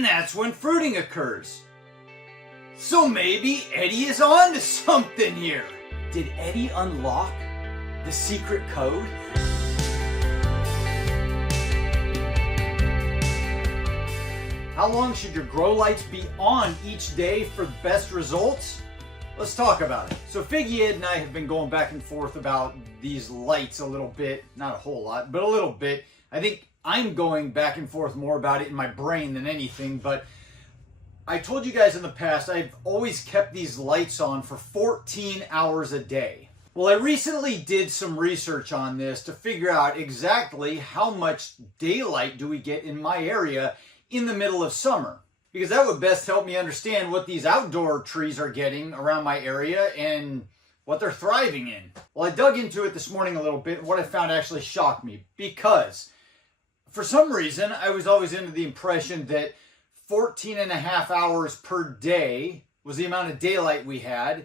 and that's when fruiting occurs. So maybe Eddie is on to something here. Did Eddie unlock the secret code? How long should your grow lights be on each day for the best results? Let's talk about it. So Figgy Ed and I have been going back and forth about these lights a little bit, not a whole lot, but a little bit. I think I'm going back and forth more about it in my brain than anything, but I told you guys in the past, I've always kept these lights on for 14 hours a day. Well, I recently did some research on this to figure out exactly how much daylight do we get in my area in the middle of summer, because that would best help me understand what these outdoor trees are getting around my area and what they're thriving in. Well, I dug into it this morning a little bit, and what I found actually shocked me, because for some reason I was always under the impression that 14 and a half hours per day was the amount of daylight we had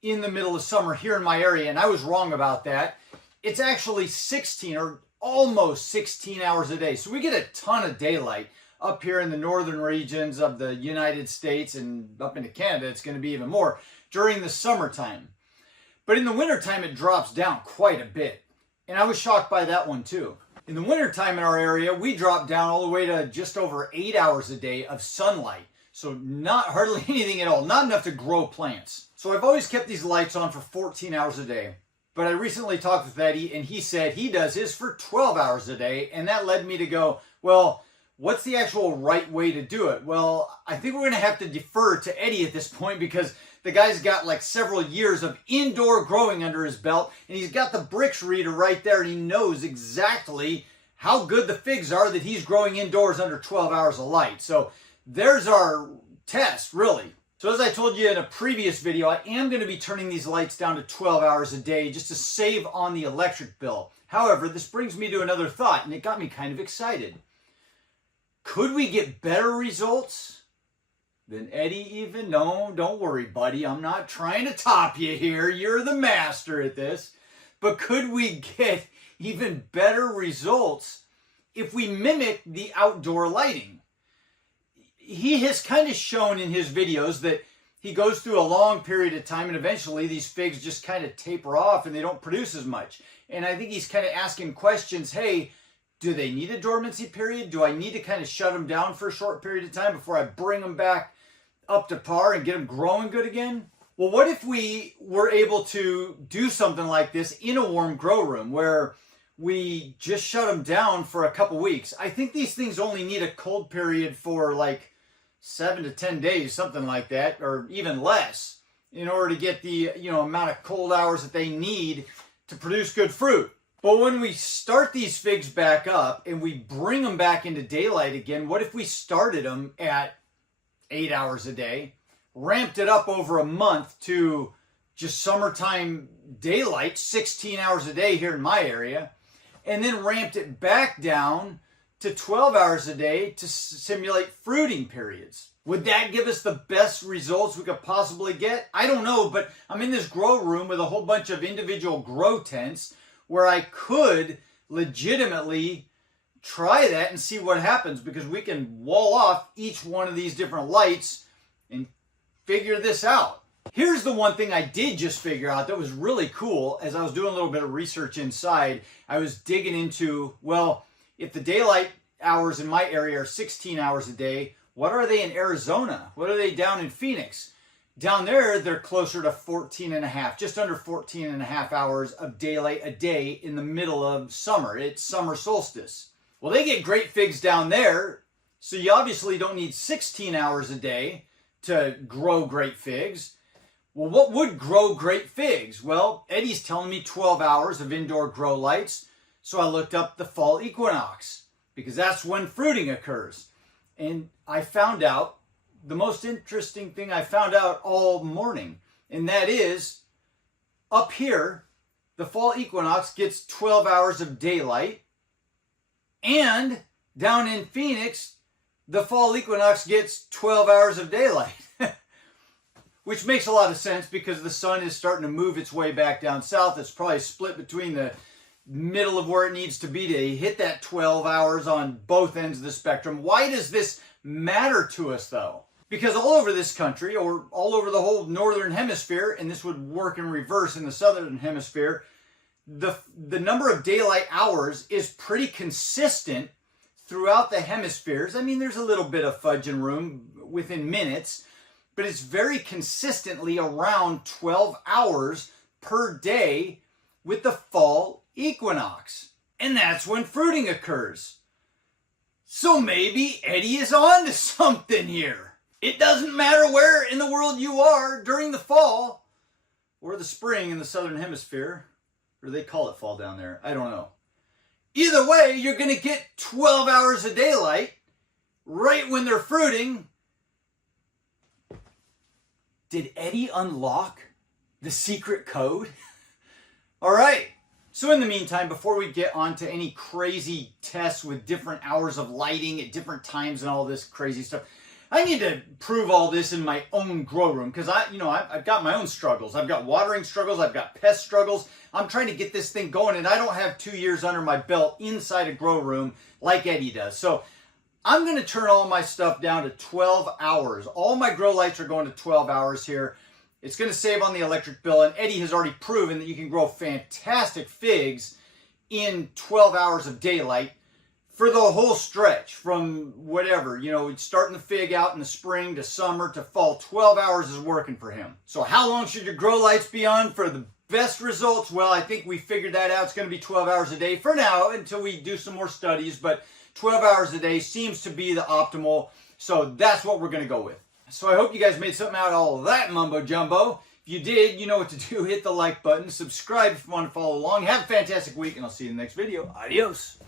in the middle of summer here in my area, and I was wrong about that. It's actually 16 or almost 16 hours a day, so we get a ton of daylight up here in the northern regions of the United States, and up into Canada it's going to be even more during the summertime. But in the wintertime it drops down quite a bit, and I was shocked by that one too. In the wintertime in our area, we drop down all the way to just over 8 hours a day of sunlight. So not hardly anything at all, not enough to grow plants. So I've always kept these lights on for 14 hours a day. But I recently talked with Eddie, and he said he does his for 12 hours a day, and that led me to go, well, what's the actual right way to do it? Well, I think we're going to have to defer to Eddie at this point, because the guy's got like several years of indoor growing under his belt, and he's got the bricks reader right there, and he knows exactly how good the figs are that he's growing indoors under 12 hours of light. So there's our test, really. So as I told you in a previous video, I am going to be turning these lights down to 12 hours a day just to save on the electric bill. However, this brings me to another thought, and it got me kind of excited. Could we get better results than Eddie even? No, don't worry, buddy. I'm not trying to top you here. You're the master at this. But could we get even better results if we mimic the outdoor lighting? He has kind of shown in his videos that he goes through a long period of time, and eventually these figs just kind of taper off and they don't produce as much. And I think he's kind of asking questions, hey, do they need a dormancy period? Do I need to kind of shut them down for a short period of time before I bring them back up to par and get them growing good again? Well, what if we were able to do something like this in a warm grow room where we just shut them down for a couple weeks? I think these things only need a cold period for like 7 to 10 days, something like that, or even less, in order to get the amount of cold hours that they need to produce good fruit. But when we start these figs back up and we bring them back into daylight again, what if we started them at 8 hours a day, ramped it up over a month to just summertime daylight, 16 hours a day here in my area, and then ramped it back down to 12 hours a day to simulate fruiting periods? Would that give us the best results we could possibly get? I don't know, but I'm in this grow room with a whole bunch of individual grow tents where I could legitimately try that and see what happens, because we can wall off each one of these different lights and figure this out. Here's the one thing I did just figure out that was really cool. As I was doing a little bit of research inside, I was digging into, well, if the daylight hours in my area are 16 hours a day, what are they in Arizona? What are they down in Phoenix? Down there, they're closer to 14 and a half, just under 14 and a half hours of daylight a day in the middle of summer. It's summer solstice. Well, they get great figs down there, so you obviously don't need 16 hours a day to grow great figs. Well, what would grow great figs? Well, Eddie's telling me 12 hours of indoor grow lights, so I looked up the fall equinox, because that's when fruiting occurs. And I found out the most interesting thing I found out all morning, and that is, up here, the fall equinox gets 12 hours of daylight, and down in Phoenix, the fall equinox gets 12 hours of daylight. Which makes a lot of sense, because the sun is starting to move its way back down south. It's probably split between the middle of where it needs to be to hit that 12 hours on both ends of the spectrum. Why does this matter to us though. Because all over this country, or all over the whole northern hemisphere, and this would work in reverse in the southern hemisphere, the number of daylight hours is pretty consistent throughout the hemispheres. I mean, there's a little bit of fudging room within minutes, but it's very consistently around 12 hours per day with the fall equinox. And that's when fruiting occurs. So maybe Eddie is on to something here. It doesn't matter where in the world you are during the fall or the spring in the southern hemisphere, or they call it fall down there. I don't know. Either way, you're going to get 12 hours of daylight right when they're fruiting. Did Eddie unlock the secret code? All right. So in the meantime, before we get on to any crazy tests with different hours of lighting at different times and all this crazy stuff, I need to prove all this in my own grow room because I've got my own struggles. I've got watering struggles. I've got pest struggles. I'm trying to get this thing going, and I don't have 2 years under my belt inside a grow room like Eddie does. So I'm going to turn all my stuff down to 12 hours. All my grow lights are going to 12 hours here. It's going to save on the electric bill, and Eddie has already proven that you can grow fantastic figs in 12 hours of daylight for the whole stretch from whatever, starting the fig out in the spring to summer to fall. 12 hours is working for him. So how long should your grow lights be on for the best results? Well, I think we figured that out. It's going to be 12 hours a day for now until we do some more studies, but 12 hours a day seems to be the optimal. So that's what we're going to go with. So I hope you guys made something out of all of that mumbo jumbo. If you did, you know what to do. Hit the like button. Subscribe if you want to follow along. Have a fantastic week, and I'll see you in the next video. Adios.